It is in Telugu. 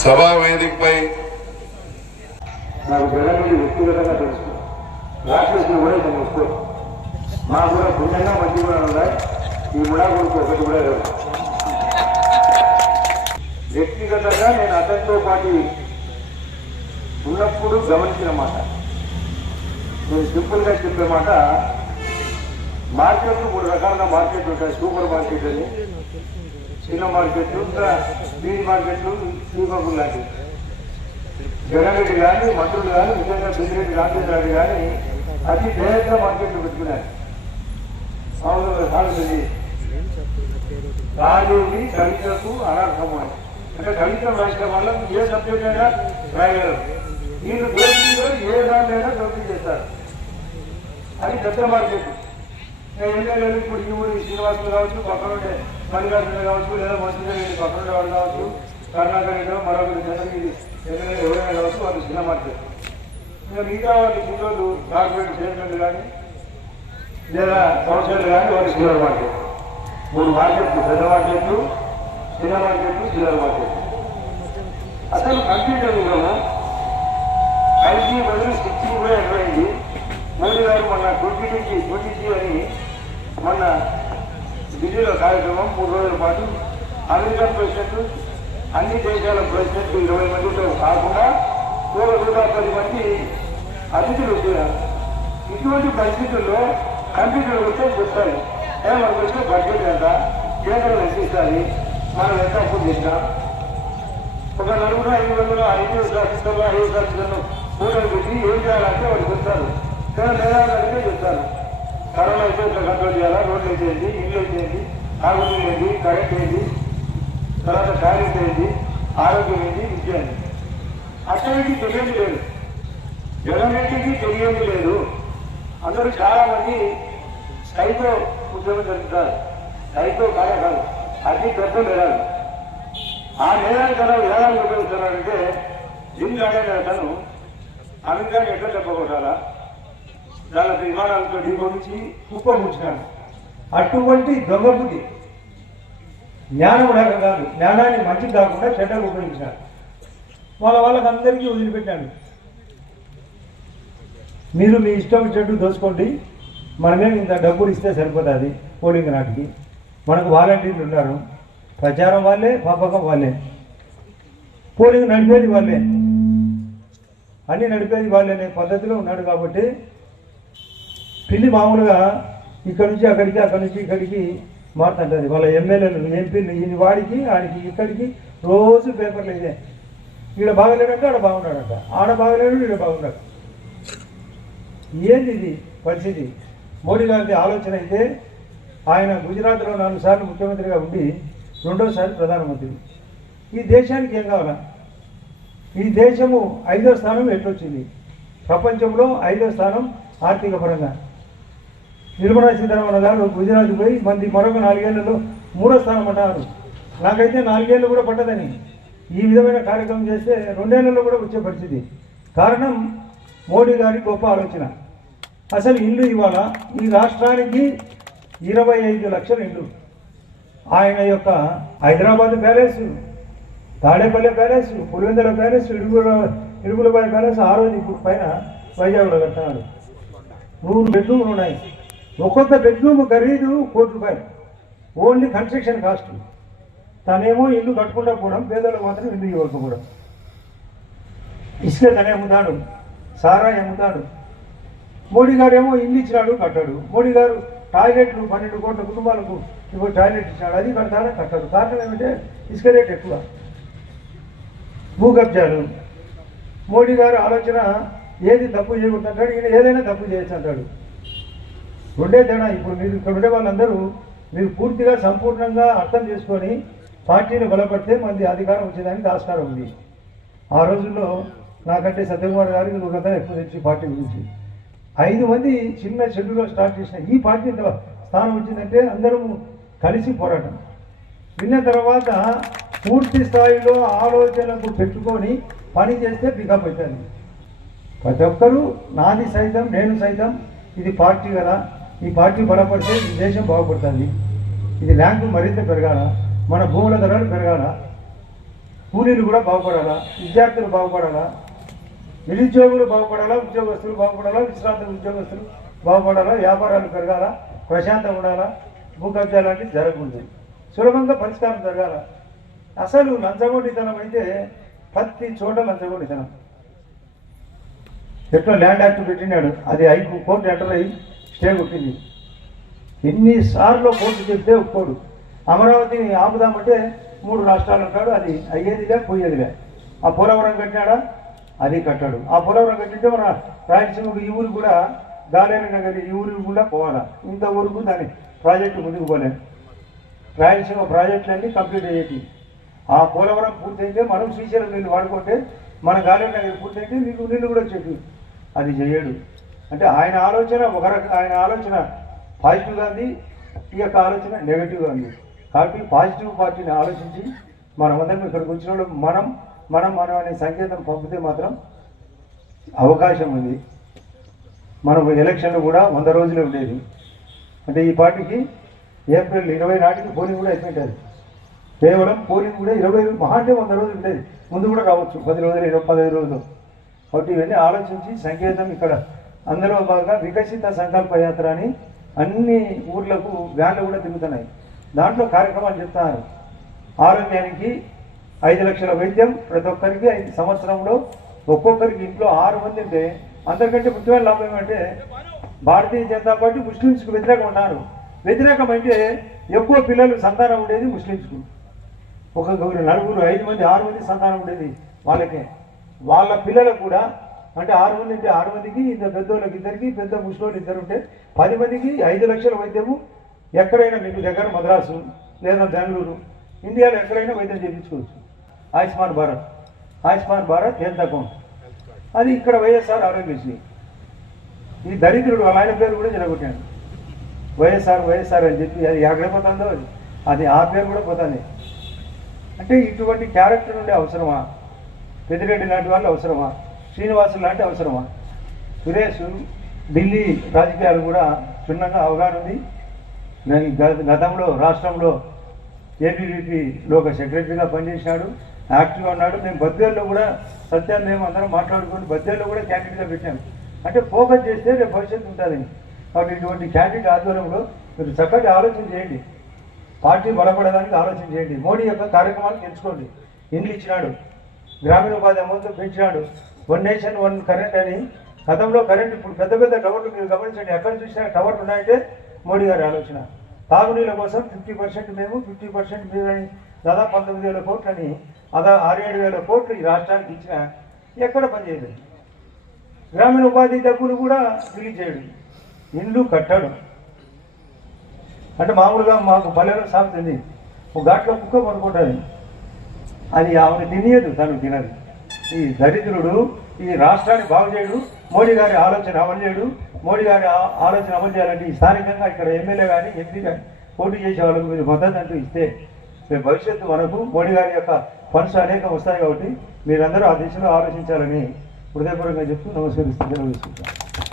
సభా వేదికపై నాకు జగన్ వ్యక్తిగతంగా తెలుసు. రాక్షసులు కూడా ఇతను వస్తూ మా కూడా పుణ్యంగా మంచి కూడా ఉన్నాయి ఈ ముడా కొడుకు ఒకటి కూడా లేదు. వ్యక్తిగతంగా నేను అతనితో పాటు ఉన్నప్పుడు గమనించిన మాట. నేను సింపుల్గా చెప్పే మాట మార్కెట్లు మూడు రకాలుగా మార్కెట్లు ఉంటాయి. సూపర్ మార్కెట్ అని. చిన్న మార్కెట్లు ఇంకా బీడి మార్కెట్లు శ్రీబాబు లాంటివి. జగన్ కానీ మంత్రులు కానీ నిజంగా పెద్దిరెడ్డి రామచంద్ర కానీ అతి ధైర్యంగా మార్కెట్లు పెట్టుకున్నారు. అవును సాగుతుంది రాజుని దళితులకు అనర్థము అని అంటే దళితం రాసిన వల్ల ఏ సబ్జెక్ట్ అయినా రాయగలరు వీళ్ళు ఏ దాంట్లో దోపిడీ చేస్తారు. అది పెద్ద మార్కెట్ ఎమ్మెల్యేలు ఇప్పుడు ఈ ఊరి శ్రీనివాసులు కావచ్చు పక్కన ఉండే మల్లికార్జున కావచ్చు లేదా మంత్రి పక్కన వాళ్ళు కావచ్చు కర్ణాకర్ రెడ్డి మరొకరి చంద్రగిరి ఎమ్మెల్యే ఎవరైనా కావచ్చు వాళ్ళు చిన్న మార్కెట్ ఇంకా మిగతా వాళ్ళు చిన్నోళ్ళు డాక్యుమెంట్ చైర్మన్లు కానీ లేదా సంవత్సరాలు కానీ వాళ్ళు చిల్లర మార్కెట్ మూడు మార్కెట్లు పెద్ద మార్కెట్లు చిన్న మార్కెట్లు చిల్లర మార్కెట్లు. అసలు కంప్యూటర్ యుగము ఐజీ బదులు సిక్స్టీ కూడా ఎక్కడైంది మోడీ గారు మొన్న ట్వంటీ నుంచి ట్వంటీ త్రీ అని మొన్న ఢిల్లీలో కార్యక్రమం మూడు రోజుల పాటు అమెరికన్ ప్రెసిడెంట్ అన్ని దేశాల ప్రెసిడెంట్ ఇరవై మందితో కాకుండా పూర్వ నూట పది మంది అతిథులు వచ్చారు ఇటువంటి పరిస్థితుల్లో కంప్యూటర్ వస్తే చెప్తారు ఏ మనకు వచ్చే బడ్జెట్ ఎంత? కేంద్రం ఎంత ఇస్తుంది మనం ఎంత అప్పు చేసినాం ఒక నలుగురు ఐదు వందలు ఐదు శాస్త్రాలు ఐదు శాస్త్రాలు కూటమి పెట్టి ఏం చేయాలంటే వాళ్ళు చెప్తారు. లేదా అడిగితే చెప్తారు. కరోనా అయితే ఇట్లా కంట్రోల్ చేయాలా? రోడ్లు వేసేయండి ఇల్లు వేసేయండి ఏంటి ఏంటి కరెంట్ ఏంటి తర్వాత టాయిలెట్ ఏంటి ఆరోగ్యం ఏంటి విద్య ఏంటి అతనికి తెలియదు లేదు. జగన్రెడ్డికి తెలియదు లేదు. అందరూ చాలా మంది సైకో ఉద్యోగం జరుగుతారు. సైతో కాయ కాదు. అతి పెద్ద నేరాలు. ఆ నేరాలు తన విధానాలు ఉపయోగిస్తున్నారంటే దీన్ని గార్డెన్ అతను అమెరికాని ఎట్లా చెప్పకూడదా దానికి విమానాలతో ఢీకొనిచ్చి కుప్పముచ్చినాడు అటువంటి దొంగ బుద్ధి జ్ఞానం లేక కాదు. జ్ఞానాన్ని మంచి కాకుండా చెడ్డకు ఉపయోగించినాడు వాళ్ళ వాళ్ళకి అందరికీ వదిలిపెట్టాడు మీరు మీ ఇష్టం చెడ్డు దోచుకోండి. మనమే ఇంత డబ్బులు ఇస్తే సరిపోతుంది పోలింగ్ నాటికి. మనకు వాలంటీర్లు ఉన్నారు. ప్రచారం వాళ్ళే పాపకం వాళ్ళే. పోలింగ్ నడిపేది వాళ్ళే. అన్నీ నడిపేది వాళ్ళనే పద్ధతిలో ఉన్నాడు కాబట్టి పిల్లి మామూలుగా ఇక్కడి నుంచి అక్కడికి అక్కడి నుంచి ఇక్కడికి మారుతుంటుంది వాళ్ళ ఎమ్మెల్యేలు ఎంపీలు ఈయన వాడికి ఆడికి ఇక్కడికి రోజు పేపర్లు ఇదే. ఈడ బాగలేడంట ఆడ బాగున్నాడంట. ఆడ బాగలేడు ఈడ బాగున్నాడు. ఏంది ఇది పరిస్థితి? మోడీ గారి ఆలోచన అయితే ఆయన గుజరాత్లో నాలుగు సార్లు ముఖ్యమంత్రిగా ఉండి రెండోసారి ప్రధానమంత్రి. ఈ దేశానికి ఏం కావాలా? ఈ దేశము ఐదో స్థానం ఎట్లొచ్చింది? ప్రపంచంలో ఐదో స్థానం ఆర్థిక పరంగా. నిర్మలా సీతారామన్ గారు గుజరాత్ పోయి మంది మరొక నాలుగేళ్ళలో మూడో స్థానం అంటారు. నాకైతే నాలుగేళ్ళు కూడా పట్టదని. ఈ విధమైన కార్యక్రమం చేస్తే రెండేళ్ళలో కూడా వచ్చే పరిస్థితి. కారణం మోడీ గారి గొప్ప ఆలోచన. అసలు ఇల్లు ఇవాళ ఈ రాష్ట్రానికి ఇరవై ఐదు లక్షల ఇల్లు. ఆయన యొక్క Hyderabad palace Tadepalli palace Pulivendula palace Idugula Idugulabai palace ఆ రోజు ఇప్పుడు పైన వైజాగ్లో కట్టినాడు నూరు బెడ్రూమ్లు ఉన్నాయి. ఒక్కొక్క బెడ్రూమ్ ఖరీదు కోటి రూపాయలు. ఓన్లీ కన్స్ట్రక్షన్ కాస్ట్ తనేమో ఇల్లు కట్టుకుంటా కూడా పేదలకు మాత్రం ఇల్లు ఇవ్వకపోవడం. ఇసుక తనే అమ్ముతాడు సారా అమ్ముతాడు. మోడీ గారు ఏమో ఇల్లు ఇచ్చినాడు కట్టాడు. మోడీ గారు టాయిలెట్లు పన్నెండు కోట్ల కుటుంబాలకు ఇప్పుడు టాయిలెట్ ఇచ్చినాడు. అది కడతాడా కట్టాడు కారణం ఏమంటే ఇసుక రేట్ ఎక్కువ. భూ కబ్జాలు. మోడీ గారు ఆలోచన ఏది తప్పు చేయకూడదు అంటాడు ఈయన ఏదైనా తప్పు చేయొచ్చు అంటాడు. ఉండే తేడా. ఇప్పుడు మీరు ఇక్కడ ఉండే వాళ్ళందరూ మీరు పూర్తిగా సంపూర్ణంగా అర్థం చేసుకొని పార్టీని బలపడితే మంది అధికారం వచ్చేదానికి ఆస్కారం ఉంది. ఆ రోజుల్లో నాకంటే సత్యకుమార్ గారికి నువ్వు ఎక్కువ తెచ్చి పార్టీ గురించి. ఐదు మంది చిన్న షెడ్యూల్లో స్టార్ట్ చేసిన ఈ పార్టీ స్థానం వచ్చిందంటే అందరూ కలిసి పోరాటం. విన్న తర్వాత పూర్తి స్థాయిలో ఆలోచనకు పెట్టుకొని పని చేస్తే పికప్ అవుతుంది. ప్రతి ఒక్కరూ నాది సైతం నేను సైతం ఇది పార్టీ కదా. ఈ పార్టీ బలపడితే ఈ దేశం బాగుపడుతుంది. ఇది ల్యాండ్లు మరింత పెరగాల? మన భూముల ధరలు పెరగాల? కూలీలు కూడా బాగుపడాలా? విద్యార్థులు బాగుపడాలా? నిరుద్యోగులు బాగుపడాలా? ఉద్యోగస్తులు బాగుపడాలా? విశ్రాంత ఉద్యోగస్తులు బాగుపడాలా? వ్యాపారాలు పెరగాల? ప్రశాంతం ఉండాలా? భూ కబ్జాలాంటివి జరగకూడదు. సులభంగా పరిష్కారం జరగాల? అసలు లంచగొండితనం అయితే ప్రతి చోట లంచగొండితనం ఎట్లా ల్యాండ్ యాక్ట్ పెట్టినాడు? అది ఐ కోర్టు ఎంటర్ అయ్యి స్టే కొట్టింది ఎన్నిసార్లు కోర్టు చెప్తే ఒప్పుకోడు. అమరావతిని ఆపుదామంటే మూడు రాష్ట్రాలు అంటాడు అది అయ్యేదిలే పోయేదిలే. ఆ పోలవరం కట్టినాడా? అది కట్టాడు. ఆ పోలవరం కట్టింటే మన రాయలసీమకు ఈ ఊరు కూడా గాలేరు నగర్ ఈ ఊరికి కూడా పోవాలా? ఇంతవరకు దాని ప్రాజెక్టు ముందుకు పోలే. రాయలసీమ ప్రాజెక్టులన్నీ కంప్లీట్ అయ్యేటి ఆ పోలవరం పూర్తయితే మనం శ్రీశైలం నీళ్ళు వాడుకుంటే మన గాలి నగర్ పూర్తయితే నీకు నీళ్ళు కూడా చెప్పి అది చేయడు. అంటే ఆయన ఆలోచన ఒక ఆయన ఆలోచన పాజిటివ్గా ఉంది ఈ యొక్క ఆలోచన నెగిటివ్గా ఉంది కాబట్టి పాజిటివ్ పార్టీని ఆలోచించి మనమందరం ఇక్కడికి వచ్చినప్పుడు మనం మనం మనం అనే సంకేతం పంపితే మాత్రం అవకాశం ఉంది. మనం ఎలక్షన్లు కూడా వంద రోజులే ఉండేది అంటే ఈ పార్టీకి ఏప్రిల్ ఇరవై నాటికి పోలింగ్ కూడా అయిపోయింది. కేవలం పోలింగ్ కూడా ఇరవై మహా అంటే వంద రోజులు ఉండేది. ముందు కూడా రావచ్చు పది రోజులు ఇరవై పదహైదు రోజులు. కాబట్టి ఇవన్నీ ఆలోచించి సంకేతం ఇక్కడ అందులో బాగా వికసిత సంకల్ప యాత్ర అని అన్ని ఊర్లకు వ్యాన్లు కూడా తిరుగుతున్నాయి. దాంట్లో కార్యక్రమాలు చెప్తున్నారు ఆరోగ్యానికి ఐదు లక్షల వైద్యం ప్రతి ఒక్కరికి ఐదు సంవత్సరంలో ఒక్కొక్కరికి ఇంట్లో ఆరు మంది ఉంటే అందరికంటే ముఖ్యమైన లాభం ఏమంటే భారతీయ జనతా పార్టీ ముస్లింస్కు వ్యతిరేకం ఉన్నారు వ్యతిరేకం అంటే ఎక్కువ పిల్లలు సంతానం ఉండేది ముస్లింస్కు ఒక నలుగురు ఐదు మంది ఆరు మంది సంతానం ఉండేది వాళ్ళకే. వాళ్ళ పిల్లలకు కూడా అంటే ఆరు మంది అంటే ఆరు మందికి ఇంత పెద్దోళ్ళకి ఇద్దరికి పెద్ద ముసలోళ్ళు ఇద్దరు ఉంటే పది మందికి ఐదు లక్షల వైద్యము ఎక్కడైనా మీకు దగ్గర మద్రాసు లేదా బెంగళూరు ఇండియాలో ఎక్కడైనా వైద్యం చేయించుకోవచ్చు. Ayushman Bharat. Ayushman Bharat health account. అది ఇక్కడ వైఎస్ఆర్ ఆరోగ్యశ్రీ. ఈ దరిద్రుడు ఆయన పేరు కూడా జరగొట్టాడు వైఎస్ఆర్ వైఎస్ఆర్ అని చెప్పి అది ఎక్కడ పోతుందో అది. అది ఆ పేరు కూడా పోతుంది. అంటే ఇటువంటి క్యారెక్టర్ నుండి అవసరమా? పెద్దిరెడ్డి లాంటి వాళ్ళు అవసరమా? శ్రీనివాసులు లాంటి అవసరమా? సురేష్ ఢిల్లీ రాజకీయాలు కూడా క్షుణ్ణంగా అవగాహన ఉంది. నేను గ- గతంలో రాష్ట్రంలో ఏబీవీపీలో ఒక సెక్రటరీగా పనిచేసినాడు యాక్టివ్గా ఉన్నాడు. మేము బద్వేల్లో కూడా సత్యాన్ని మేము అందరం మాట్లాడుకొని బద్వేల్లో కూడా క్యాండిడేట్గా పెట్టాము. అంటే ఫోకస్ చేస్తే రేపు భవిష్యత్తు ఉంటుంది కాబట్టి ఇటువంటి క్యాండిడేట్ ఆధ్వర్యంలో మీరు చక్కటి ఆలోచన చేయండి. పార్టీ బలపడడానికి ఆలోచన చేయండి. మోడీ యొక్క కార్యక్రమాలు తెలుసుకోండి ఇండ్లు ఇచ్చినాడు గ్రామీణ ఉపాధి అమలుతో పెంచినాడు. వన్ నేషన్ వన్ కరెంట్ అని గతంలో కరెంట్ ఇప్పుడు పెద్ద పెద్ద టవర్లు మీరు గమనించండి. ఎక్కడ చూసినా టవర్లు ఉన్నాయంటే మోడీ గారి ఆలోచన. తాగునీళ్ళ కోసం ఫిఫ్టీ పర్సెంట్ మేము ఫిఫ్టీ పర్సెంట్ మీరని దాదాపు పంతొమ్మిది వేల కోట్లని అదా ఆరేడు వేల కోట్లు ఈ రాష్ట్రానికి ఇచ్చిన ఎక్కడ పనిచేయలేదు గ్రామీణ ఉపాధి డబ్బులు కూడా రిలీజ్ చేయడు ఇండ్లు కట్టడు. అంటే మామూలుగా మాకు పల్లెలో సాగుతుంది. ఒక ఘాట్లో కుక్క పడుకుంటుంది అది ఆమె తినేయదు తను తినదు. ఈ దరిద్రుడు ఈ రాష్ట్రాన్ని బాగు చేయడు మోడీ గారి ఆలోచన అమలు చేయడు. మోడీ గారి ఆలోచన అమలు చేయాలంటే ఈ స్థానికంగా ఇక్కడ ఎమ్మెల్యే కానీ ఎంపీ కానీ పోటీ చేసే వాళ్ళకు మీరు మద్దతు అంటూ ఇస్తే రేపు భవిష్యత్తు మనకు మోడీ గారి యొక్క ఫండ్స్ అనేకం వస్తాయి కాబట్టి మీరందరూ ఆ దిశలో ఆలోచించాలని హృదయపూర్వకంగా చెప్తూ నమస్కరిస్తూ